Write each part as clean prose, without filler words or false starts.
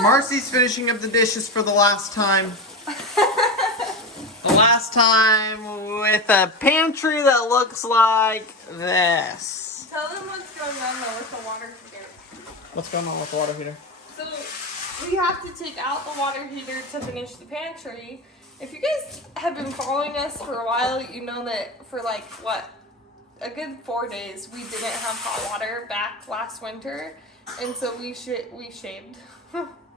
Marcy's finishing up the dishes for the last time. The last time with a pantry that looks like this. Tell them what's going on though with the water heater. What's going on with the water heater? So we have to take out the water heater to finish the pantry. If you guys have been following us for a while, you know that for like what, a good 4 days we didn't have hot water back last winter, and so we shaved.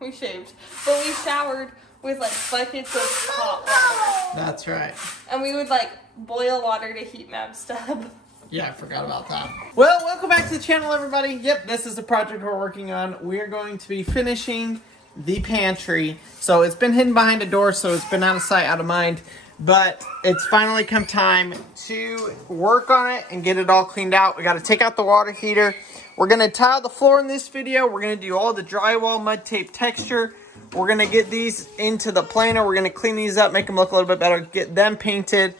We shaved, but we showered with like buckets of hot water. That's right. And we would like boil water to heat Mab's tub. Yeah, I forgot about that. Well, welcome back to the channel, everybody. Yep, this is the project we're working on. We are going to be finishing the pantry. So it's been hidden behind a door, so it's been out of sight, out of mind. But it's finally come time to work on it and get it all cleaned out. We got to take out the water heater. We're going to tile the floor in this video. We're going to do all the drywall mud tape texture. We're going to get these into the planer. We're going to clean these up, make them look a little bit better, get them painted,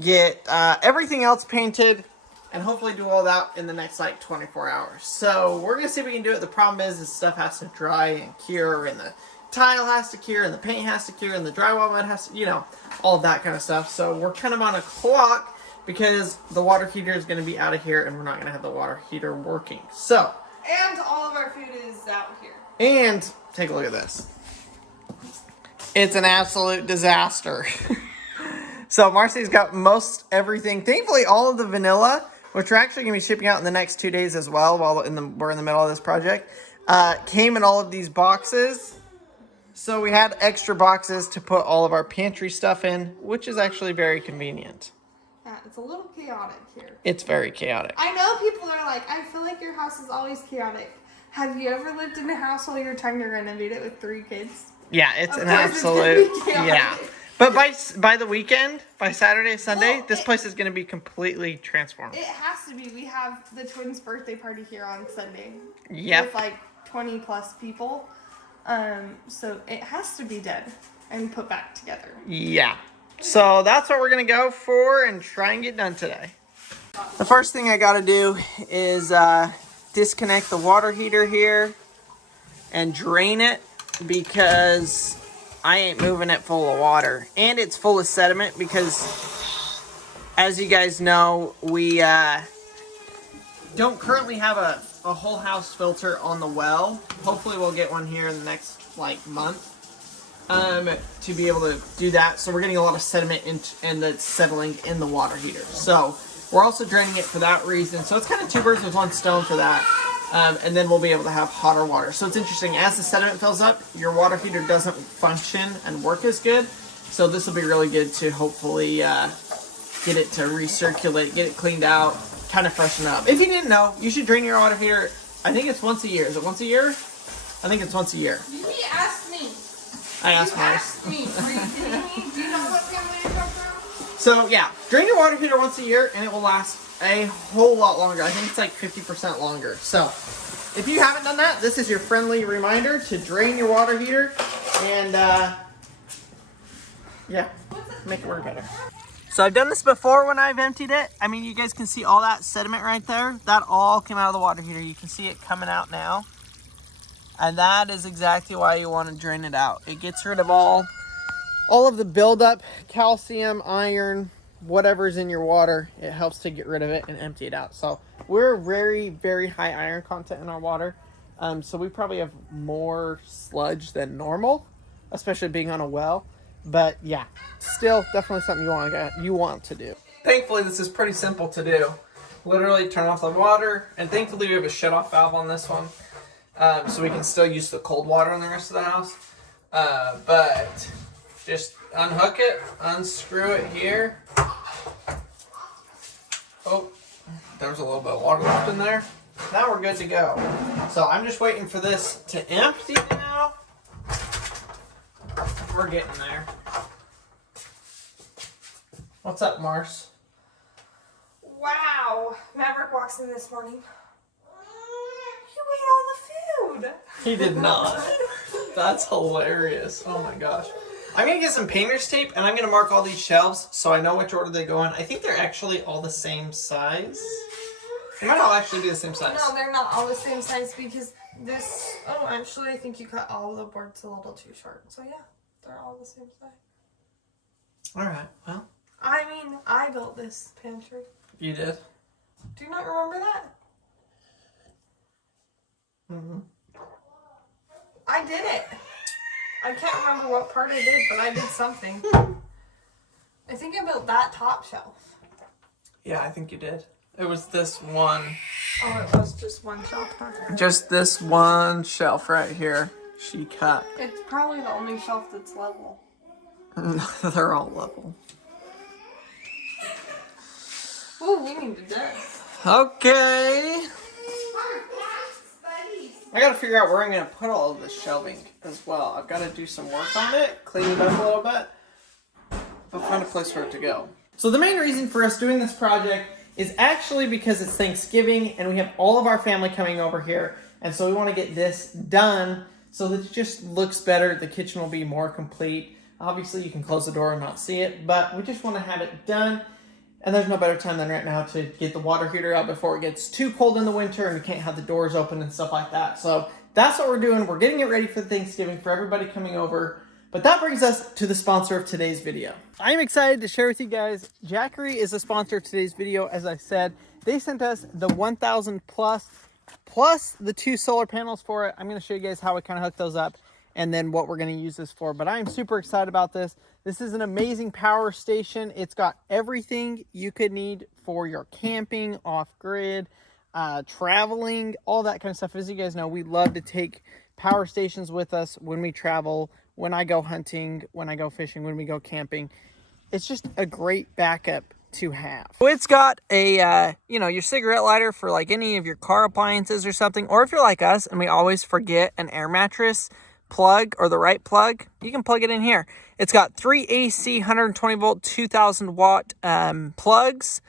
get everything else painted, and hopefully do all that in the next like 24 hours. So we're going to see if we can do it. The problem is stuff has to dry and cure, and the tile has to cure, and the paint has to cure, and the drywall mud has to, you know, all that kind of stuff. So we're kind of on a clock because the water heater is going to be out of here, and we're not going to have the water heater working. So. And all of our food is out here. And take a look at this. It's an absolute disaster. So Marcy's got most everything. Thankfully, all of the vanilla, which we're actually going to be shipping out in the next 2 days as well, while we're in the middle of this project, came in all of these boxes. So we had extra boxes to put all of our pantry stuff in, which is actually very convenient. Yeah, it's a little chaotic here. It's very chaotic. I know people are like, I feel like your house is always chaotic. Have you ever lived in a house while you're trying to renovate it with 3 kids? Yeah, it's an It's absolute, gonna be chaotic. yeah. But by the weekend, by Saturday, Sunday, this place is going to be completely transformed. It has to be. We have the twins' birthday party here on Sunday. Yep. With like 20 plus people. So it has to be done and put back together. Yeah. So that's what we're going to go for and try and get done today. The first thing I got to do is disconnect the water heater here and drain it, because I ain't moving it full of water. And it's full of sediment because, as you guys know, we don't currently have a whole house filter on the well. Hopefully we'll get one here in the next like month to be able to do that. So we're getting a lot of sediment and that's settling in the water heater. So we're also draining it for that reason. So it's kind of 2 birds with 1 stone for that. And then we'll be able to have hotter water. So it's interesting, as the sediment fills up, your water heater doesn't function and work as good. So this will be really good to hopefully get it to recirculate, get it cleaned out, kind of freshen up. If you didn't know, you should drain your water heater. I think it's once a year. Is it once a year? I think it's once a year. You asked me. I asked You Mars. asked me. Are you kidding me? Do you know what family I come from? So yeah, drain your water heater once a year and it will last a whole lot longer. I think it's like 50% longer. So if you haven't done that, this is your friendly reminder to drain your water heater and yeah, make it work better. So I've done this before when I've emptied it. I mean, you guys can see all that sediment right there. That all came out of the water heater. You can see it coming out now. And that is exactly why you want to drain it out. It gets rid of all of the buildup, calcium, iron, whatever's in your water. It helps to get rid of it and empty it out. So we're very, very high iron content in our water. So we probably have more sludge than normal, especially being on a well. But yeah, still definitely something you want to do. Thankfully, this is pretty simple to do. Literally turn off the water, and thankfully we have a shut-off valve on this one, so we can still use the cold water in the rest of the house. But just unhook it, unscrew it here. Oh, there's a little bit of water left in there. Now we're good to go. So I'm just waiting for this to empty now. We're getting there. What's up, Mars? Wow. Maverick walks in this morning. You ate all the food. He did not. That's hilarious. Oh my gosh. I'm going to get some painter's tape and I'm going to mark all these shelves so I know which order they go in. I think they're actually all the same size. They might all actually be the same size. No, they're not all the same size because this... Oh, actually, I think you cut all of the boards a little too short. So, yeah, they're all the same size. All right, well. I mean, I built this pantry. You did? Do you not remember that? Mm-hmm. I did it. I can't remember what part I did, but I did something. I think I built that top shelf. Yeah, I think you did. It was this one. Oh, it was just one shelf. Huh? Just this one shelf right here. She cut. It's probably the only shelf that's level. They're all level. Ooh, we need to do this. Okay. I gotta figure out where I'm gonna put all of this shelving as well. I've gotta do some work on it, clean it up a little bit, but find a place for it to go. So the main reason for us doing this project is actually because it's Thanksgiving and we have all of our family coming over here. And so we want to get this done so that it just looks better. The kitchen will be more complete. Obviously you can close the door and not see it, but we just want to have it done. And there's no better time than right now to get the water heater out before it gets too cold in the winter and we can't have the doors open and stuff like that. So that's what we're doing. We're getting it ready for Thanksgiving for everybody coming over. But that brings us to the sponsor of today's video. I'm excited to share with you guys, Jackery is the sponsor of today's video. As I said, they sent us the 1,000 plus the 2 solar panels for it. I'm going to show you guys how we kind of hook those up and then what we're going to use this for. But I'm super excited about this. This is an amazing power station. It's got everything you could need for your camping, off-grid, traveling, all that kind of stuff. As you guys know, we love to take power stations with us when we travel, when I go hunting, when I go fishing, when we go camping. It's just a great backup to have. So it's got a, your cigarette lighter for like any of your car appliances or something. Or if you're like us and we always forget an air mattress plug or the right plug, you can plug it in here. It's got 3 AC 120 volt 2000 watt plugs.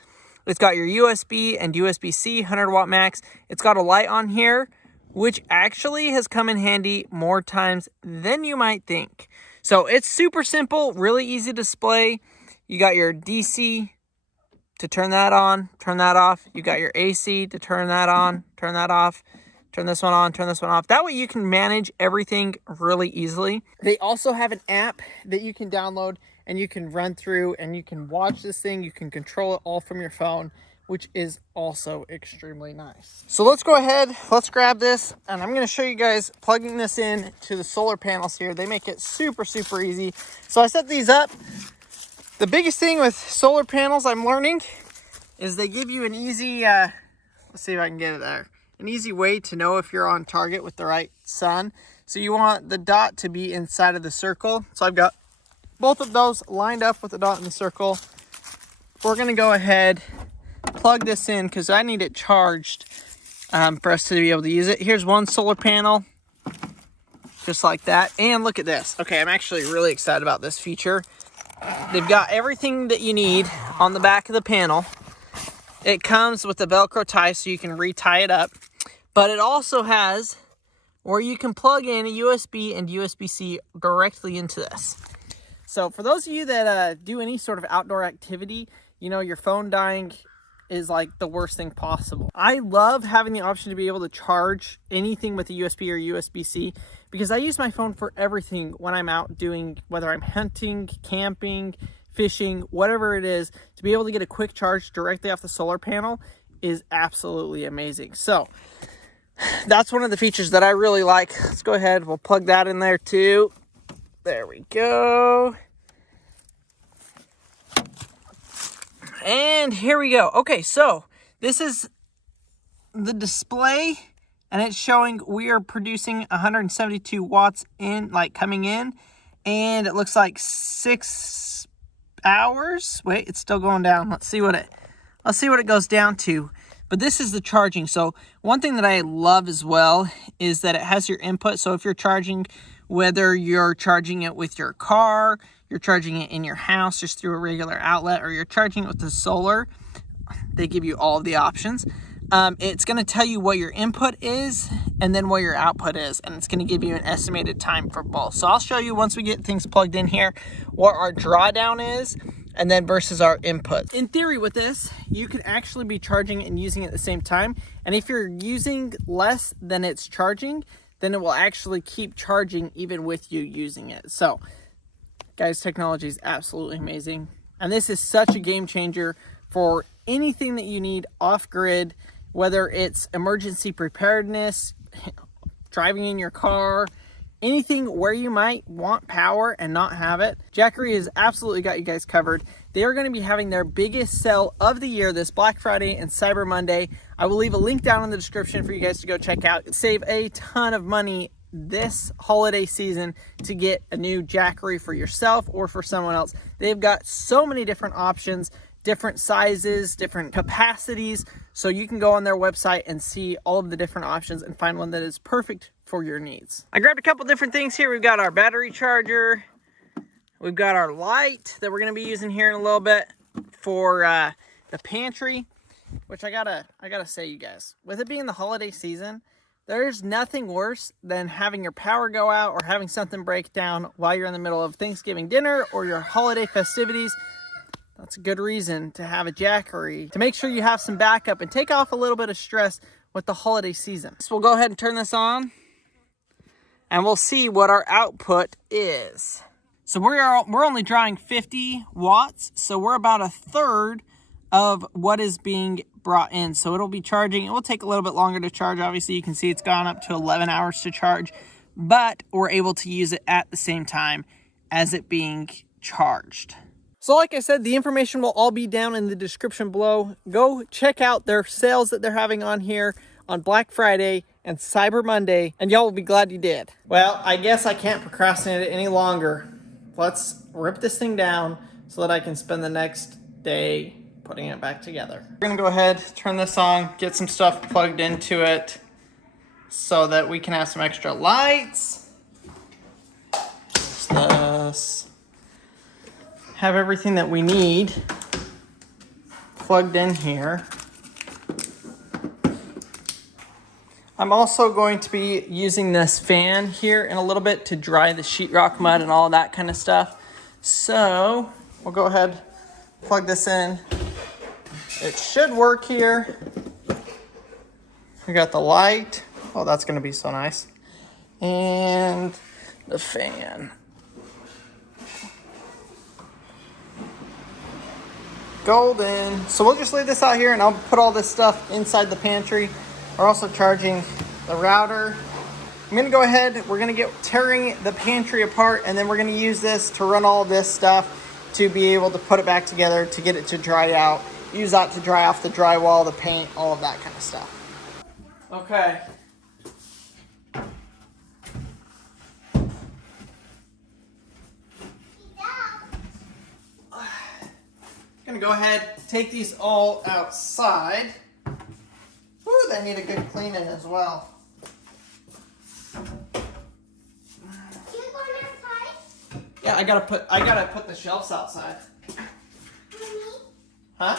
It's got your USB and USB-C 100 watt max. It's got a light on here, which actually has come in handy more times than you might think. So it's super simple, really easy to display. You got your DC to turn that on, turn that off. You got your AC to turn that on, turn that off. Turn this one on, turn this one off. That way you can manage everything really easily. They also have an app that you can download and you can run through and you can watch this thing. You can control it all from your phone, which is also extremely nice. So let's go ahead, let's grab this, and I'm gonna show you guys plugging this in to the solar panels here. They make it super, super easy. So I set these up. The biggest thing with solar panels I'm learning is they give you an easy, let's see if I can get it there. An easy way to know if you're on target with the right sun. So you want the dot to be inside of the circle. So I've got both of those lined up with the dot in the circle. We're gonna go ahead, plug this in because I need it charged for us to be able to use it. Here's one solar panel, just like that. And look at this. Okay, I'm actually really excited about this feature. They've got everything that you need on the back of the panel. It comes with a Velcro tie so you can retie it up. But it also has where you can plug in a USB and USB-C directly into this. So for those of you that do any sort of outdoor activity, your phone dying is like the worst thing possible. I love having the option to be able to charge anything with a USB or USB-C because I use my phone for everything when I'm out doing, whether I'm hunting, camping, fishing, whatever it is. To be able to get a quick charge directly off the solar panel is absolutely amazing. So that's one of the features that I really like. Let's go ahead, we'll plug that in there too. There we go. And here we go. Okay, so this is the display and it's showing we are producing 172 watts in, coming in, and it looks like 6 hours. Wait, it's still going down. Let's see what it goes down to. But this is the charging. So one thing that I love as well is that it has your input. So if you're charging, whether you're charging it with your car, you're charging it in your house just through a regular outlet, or you're charging it with the solar, they give you all of the options. It's going to tell you what your input is and then what your output is, and it's going to give you an estimated time for both. So I'll show you once we get things plugged in here what our drawdown is and then versus our input. In theory with this, you can actually be charging and using it at the same time. And if you're using less than it's charging, then it will actually keep charging even with you using it. So guys, technology is absolutely amazing. And this is such a game changer for anything that you need off grid, whether it's emergency preparedness, driving in your car, anything where you might want power and not have it. Jackery has absolutely got you guys covered. They are going to be having their biggest sale of the year this Black Friday and Cyber Monday. I will leave a link down in the description for you guys to go check out. Save a ton of money this holiday season to get a new Jackery for yourself or for someone else. They've got so many different options, different sizes, different capacities, so you can go on their website and see all of the different options and find one that is perfect for your needs. I grabbed a couple different things here. We've got our battery charger, we've got our light that we're going to be using here in a little bit for the pantry, which I gotta say, you guys, with it being the holiday season, there's nothing worse than having your power go out or having something break down while you're in the middle of Thanksgiving dinner or your holiday festivities. That's a good reason to have a Jackery, to make sure you have some backup and take off a little bit of stress with the holiday season. So we'll go ahead and turn this on and we'll see what our output is. So we're only drawing 50 watts, so we're about a third of what is being brought in. So it'll be charging. It will take a little bit longer to charge. Obviously, you can see it's gone up to 11 hours to charge, but we're able to use it at the same time as it being charged. So like I said, the information will all be down in the description below. Go check out their sales that they're having on here on Black Friday and Cyber Monday, and y'all will be glad you did. Well, I guess I can't procrastinate it any longer. Let's rip this thing down so that I can spend the next day putting it back together. We're gonna go ahead, turn this on, get some stuff plugged into it so that we can have some extra lights. There's this. Have everything that we need plugged in here. I'm also going to be using this fan here in a little bit to dry the sheetrock mud and all that kind of stuff. So we'll go ahead, plug this in. It should work here. We got the light. Oh, that's going to be so nice. And the fan. Golden. So we'll just leave this out here and I'll put all this stuff inside the pantry. We're also charging the router. I'm gonna go ahead, we're gonna get tearing the pantry apart, and then we're gonna use this to run all this stuff to be able to put it back together to get it to dry out. Use that to dry off the drywall, the paint, all of that kind of stuff. Okay. Gonna go ahead, take these all outside. Ooh, they need a good cleaning as well. Yeah, I gotta put the shelves outside. Huh?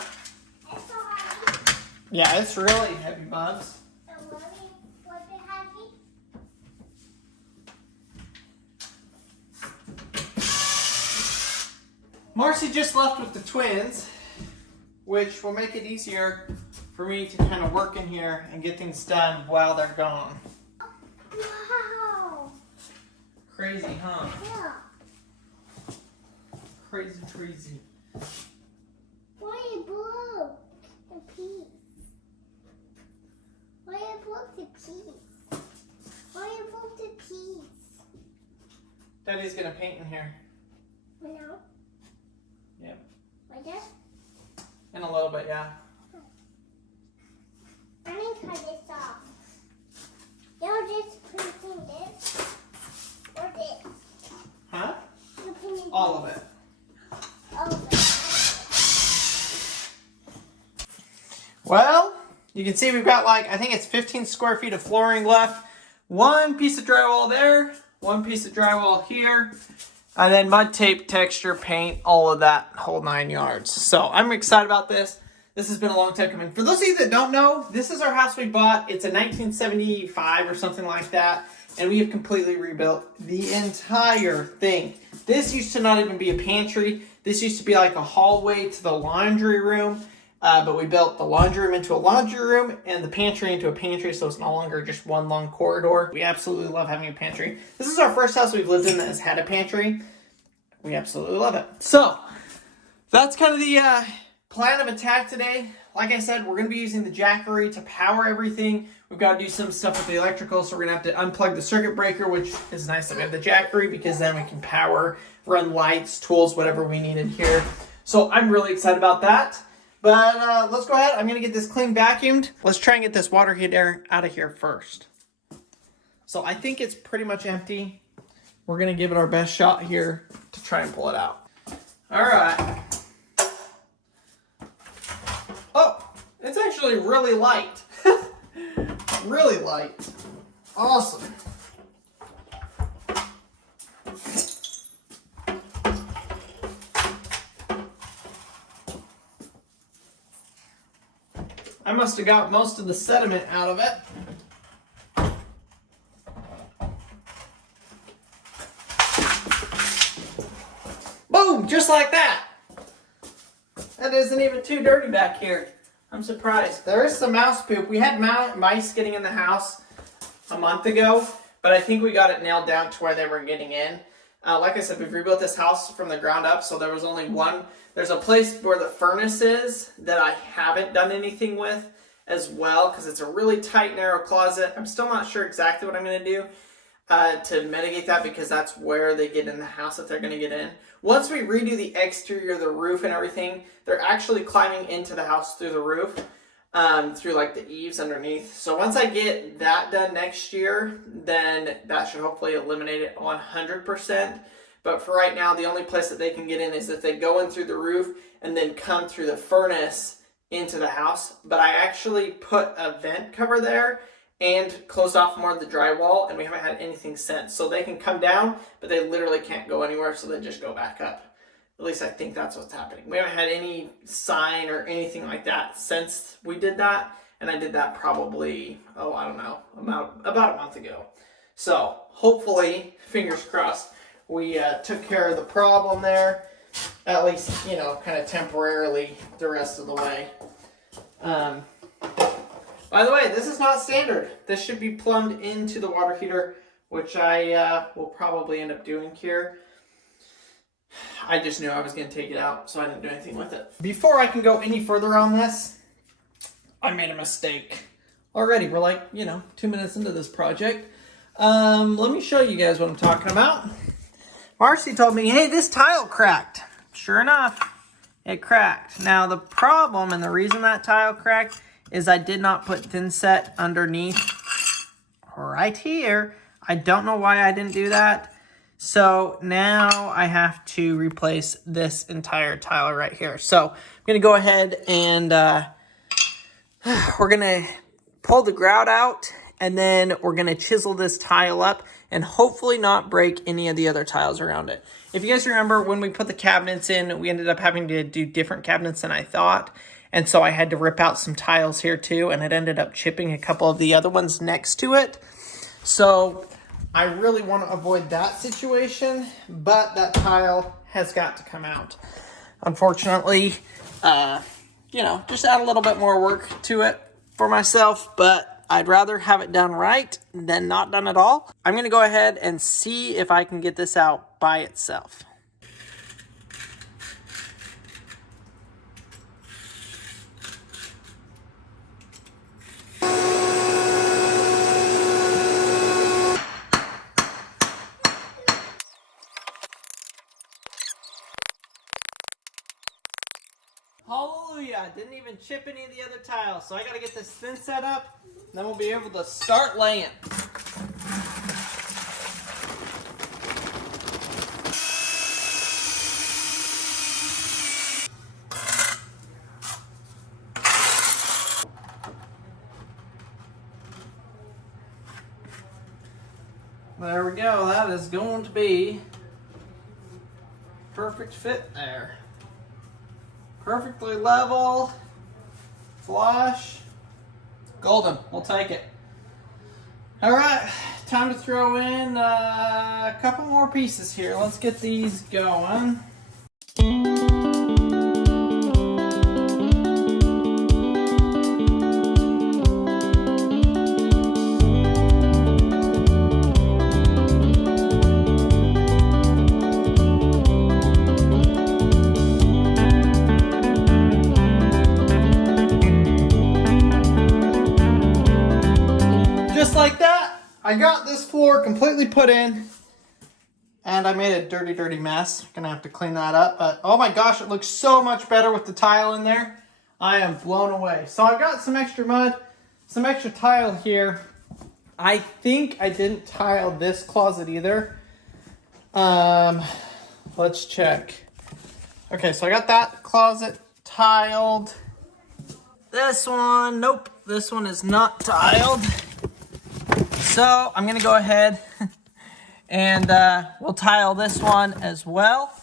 Yeah, it's really heavy, Bugs. Marcy just left with the twins, which will make it easier for me to kind of work in here and get things done while they're gone. Wow. Crazy, huh? Yeah. Crazy, crazy. Why you broke the piece? Why you broke the piece? Why you broke the piece? Daddy's gonna paint in here. No. Yep. Like that? In a little bit, yeah. I'm gonna cut this off. You're just painting this or this? Huh? You're painting All of it. all of it. Well, you can see we've got like, I think it's 15 square feet of flooring left. One piece of drywall there, one piece of drywall here, and then mud tape, texture, paint, all of that whole 9 yards. So I'm excited about this. This has been a long time coming. For those of you that don't know, this is our house we bought. It's a 1975 or something like that. And we have completely rebuilt the entire thing. This used to not even be a pantry. This used to be like a hallway to the laundry room. But we built the laundry room into a laundry room and the pantry into a pantry, so it's no longer just one long corridor. We absolutely love having a pantry. This is our first house we've lived in that has had a pantry. We absolutely love it. So, that's kind of the plan of attack today. Like I said, we're going to be using the Jackery to power everything. We've got to do some stuff with the electrical, so we're going to have to unplug the circuit breaker, which is nice that we have the Jackery because then we can power, run lights, tools, whatever we need in here. So I'm really excited about that. But let's go ahead. I'm going to get this clean vacuumed. Let's try and get this water heater out of here first. So I think it's pretty much empty. We're going to give it our best shot here to try and pull it out. All right. Oh, it's actually really light. Really light. Awesome. I must have got most of the sediment out of it. Boom, just like that. That isn't even too dirty back here. I'm surprised. There is some mouse poop. We had mice getting in the house a month ago, but I think we got it nailed down to where they were getting in. Like I said, we've rebuilt this house from the ground up, so there was only one. There's a place where the furnace is that I haven't done anything with as well, because it's a really tight, narrow closet. I'm still not sure exactly what I'm going to do to mitigate that, because that's where they get in the house if they're going to get in. Once we redo the exterior, the roof and everything, they're actually climbing into the house through the roof, through like the eaves underneath. So once I get that done next year, then that should hopefully eliminate it 100%. But for right now, the only place that they can get in is if they go in through the roof and then come through the furnace into the house. But I actually put a vent cover there and closed off more of the drywall, and we haven't had anything since. So they can come down, but they literally can't go anywhere, so they just go back up. At least I think that's what's happening. We haven't had any sign or anything like that since we did that, and I did that probably, I don't know, about a month ago. So hopefully, fingers crossed, we took care of the problem there, at least, you know, kind of temporarily the rest of the way. By the way, this is not standard. This should be plumbed into the water heater, which I will probably end up doing here. I just knew I was going to take it out, so I didn't do anything with it. Before I can go any further on this, I made a mistake. Already, we're like, 2 minutes into this project. Let me show you guys what I'm talking about. Marcy told me, hey, this tile cracked. Sure enough, it cracked. Now, the problem and the reason that tile cracked is I did not put thin set underneath right here. I don't know why I didn't do that. So now I have to replace this entire tile right here. So I'm going to go ahead and we're going to pull the grout out, and then we're going to chisel this tile up and hopefully not break any of the other tiles around it. If you guys remember, when we put the cabinets in, we ended up having to do different cabinets than I thought. And so I had to rip out some tiles here too, and it ended up chipping a couple of the other ones next to it. So I really want to avoid that situation, but that tile has got to come out. Unfortunately, just add a little bit more work to it for myself, but I'd rather have it done right than not done at all. I'm going to go ahead and see if I can get this out by itself. Hallelujah, didn't even chip any of the other tiles. So I gotta get this thin set up, then we'll be able to start laying. There we go, that is going to be perfect fit there. Perfectly level, flush, golden, we'll take it. All right, time to throw in a couple more pieces here. Let's get these going. Like that, I got this floor completely put in, and I made a dirty mess. Gonna have to clean that up, but oh my gosh, it looks so much better with the tile in there. I am blown away. So I've got some extra mud, some extra tile here. I think I didn't tile this closet either. Let's check. Okay, so I got that closet tiled. This one, nope, this one is not tiled. So I'm gonna go ahead and we'll tile this one as well,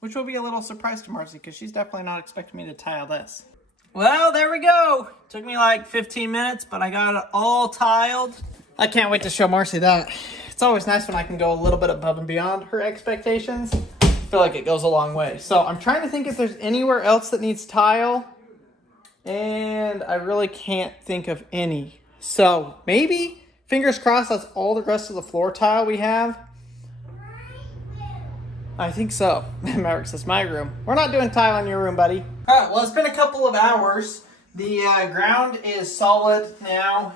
which will be a little surprise to Marcy because she's definitely not expecting me to tile this. Well, there we go. Took me like 15 minutes, but I got it all tiled. I can't wait to show Marcy that. It's always nice when I can go a little bit above and beyond her expectations. I feel like it goes a long way. So I'm trying to think if there's anywhere else that needs tile, and I really can't think of any. So maybe, fingers crossed, that's all the rest of the floor tile we have. I think so. Maverick says, my room. We're not doing tile in your room, buddy. All right, well, it's been a couple of hours. The ground is solid now.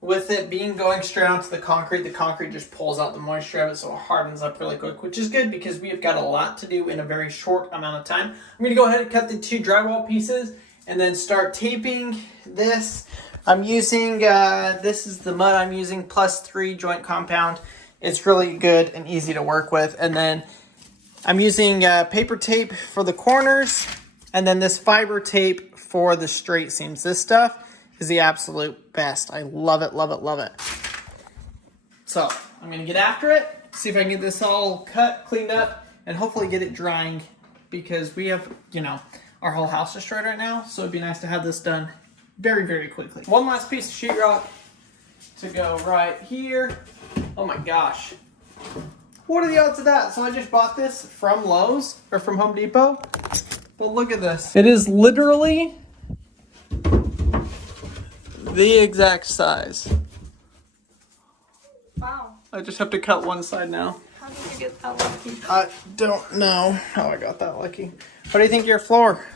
With it being going straight onto the concrete just pulls out the moisture of it, so it hardens up really quick, which is good because we have got a lot to do in a very short amount of time. I'm going to go ahead and cut the 2 drywall pieces and then start taping this. I'm using, this is the mud I'm using, +3 joint compound. It's really good and easy to work with. And then I'm using paper tape for the corners, and then this fiber tape for the straight seams. This stuff is the absolute best. I love it, love it, love it. So I'm gonna get after it, see if I can get this all cut, cleaned up, and hopefully get it drying, because we have, you know, our whole house destroyed right now. So it'd be nice to have this done very quickly. One last piece of sheetrock to go right here. Oh my gosh. What are the odds of that? So I just bought this from Lowe's, or from Home Depot. But look at this. It is literally the exact size. Wow. I just have to cut one side now. How did you get that lucky? I don't know how I got that lucky. What do you think of your floor?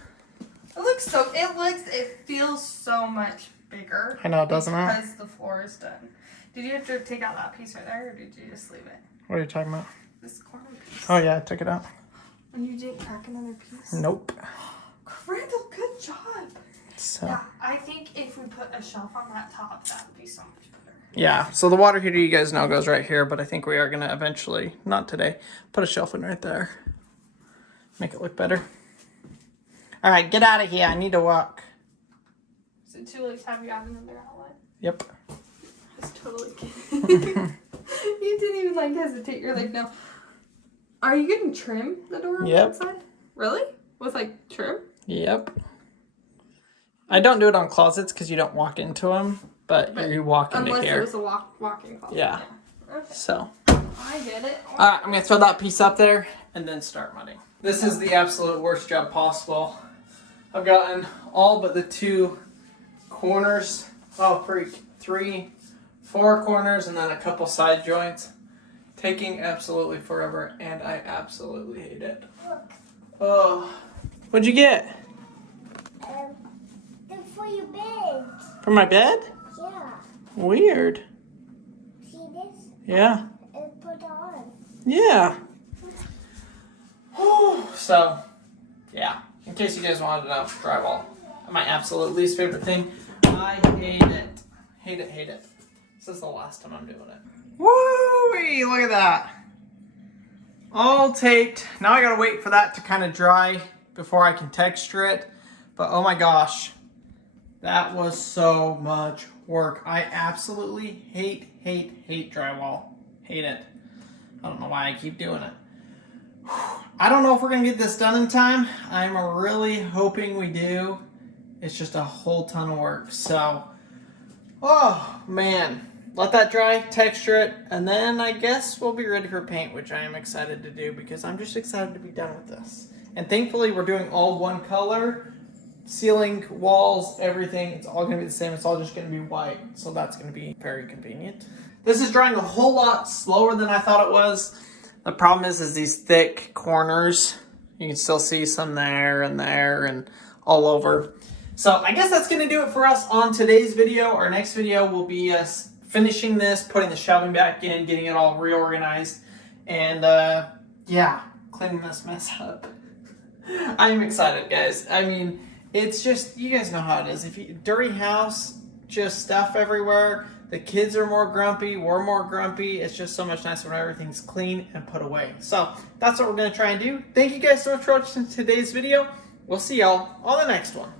It feels so much bigger. I know, doesn't it? Because the floor is done. Did you have to take out that piece right there, or did you just leave it? What are you talking about? This corner piece. Oh yeah, I took it out. And you didn't crack another piece? Nope. Crandall, good job. So. Yeah, I think if we put a shelf on that top, that would be so much better. Yeah, so the water heater, you guys know, goes right here, but I think we are going to eventually, not today, put a shelf in right there. Make it look better. All right, get out of here. I need to walk. Is it too late to have you add another outlet? Yep. I was totally kidding. You didn't even like hesitate. You're like, no. Are you getting trim the door on the outside? Really? With like trim? Yep. I don't do it on closets because you don't walk into them, but you walk into unless here. Unless it was a walk-in closet. Yeah. Okay. So. I get it. All right, I'm going to throw that piece up there and then start mudding. This is the absolute worst job possible. I've gotten all but the 2 corners. Oh, freak. 4 corners and then a couple side joints. Taking absolutely forever, and I absolutely hate it. Oh. What'd you get? For your bed. For my bed? Yeah. Weird. See this? Yeah. And put on. Yeah. So, yeah. In case you guys wanted to know, drywall. My absolute least favorite thing. I hate it. Hate it, hate it. This is the last time I'm doing it. Woo-wee! Look at that. All taped. Now I gotta wait for that to kind of dry before I can texture it. But oh my gosh. That was so much work. I absolutely hate drywall. Hate it. I don't know why I keep doing it. I don't know if we're gonna get this done in time. I'm really hoping we do. It's just a whole ton of work. So, oh man. let that dry, texture it, and then I guess we'll be ready for paint, which I am excited to do because I'm just excited to be done with this. And thankfully we're doing all one color. Ceiling, walls, everything, it's all going to be the same. It's all just going to be white, so that's going to be very convenient. This is drying a whole lot slower than I thought it was. The problem is these thick corners. You can still see some there and all over. So I guess that's going to do it for us on today's video. Our next video will be us finishing this, putting the shelving back in, getting it all reorganized, and yeah, cleaning this mess up. I'm excited, guys. I mean, it's just, you guys know how it is. If you dirty house, just stuff everywhere. The kids are more grumpy. We're more grumpy. It's just so much nicer when everything's clean and put away. So that's what we're going to try and do. Thank you guys so much for watching today's video. We'll see y'all on the next one.